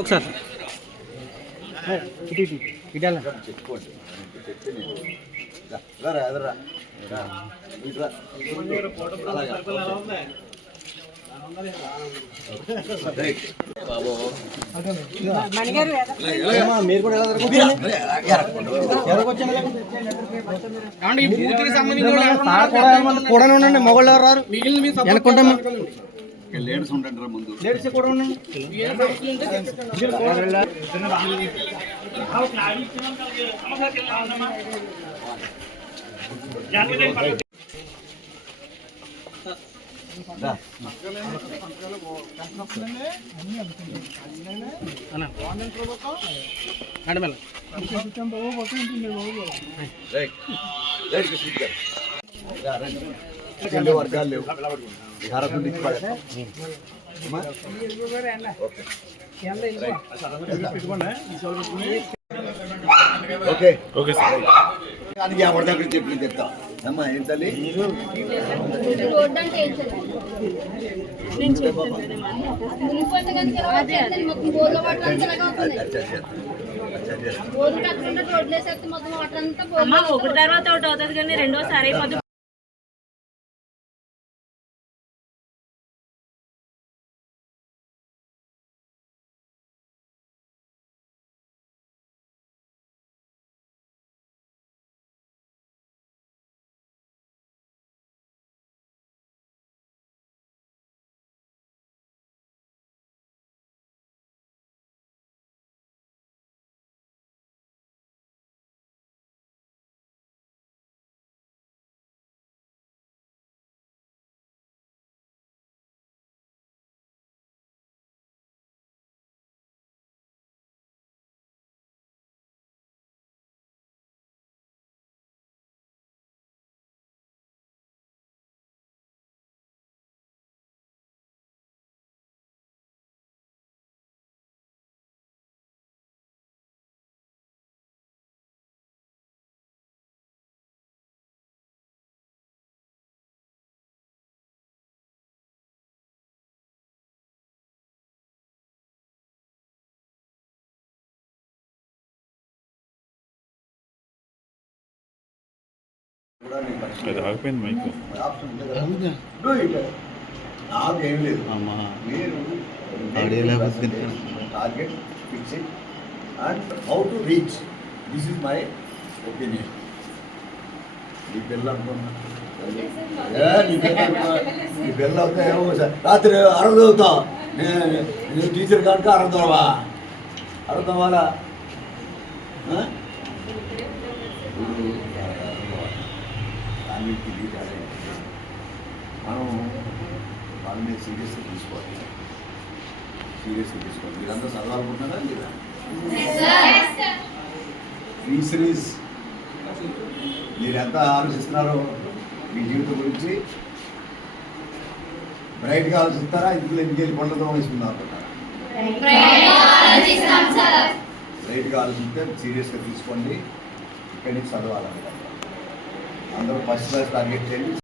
ఒకసారి ఇటు ఇటు ఇటాల చెప్పుకోండి మీరు కూడా కూడా ఉండండి మొగళ్ళు ఎవరు రారు వెనక్కుంటాం లేడీస్ ఉండండి ముందు లేడీస్ కూడా ఉండండి వర్గాలు లేవు ఓకే ఓకే సార్ దానికి ఎవరి దగ్గర చెప్తా అమ్మా ఏం తల్లి ఒకటి తర్వాత ఒకటి అవుతుంది కానీ రెండోసారి అయిపోతుంది. నాకేం లేదు మీరు target fixing and how to reach this is my opinion. నీ పిల్ల అనుకున్నా నీ పిల్ల అవుతా ఏమో రాత్రి అరవై అవుతావు నేను టీచర్ కనుక అరవదవా అరవదవాలా అన్నింటికి మనం వాళ్ళ మీద సీరియస్గా తీసుకోవాలి. మీరంతా చదవాలనుకుంటున్నారా లేదా? ఫ్రీ సిరీస్ మీరు ఎంత ఆలోచిస్తున్నారో మీ జీవితం గురించి బ్రైట్గా ఆలోచిస్తారా? ఇంట్లో ఇంటికి వెళ్ళి పండ్లతో వేసుకుందాం అనుకుంటారా? బ్రైట్గా ఆలోచిస్తే సీరియస్గా తీసుకోండి. ఇక్కడి నుంచి చదవాలనుకుంటారు. అందరూ ఫస్ట్ క్లాస్ టార్గెట్ చేయండి.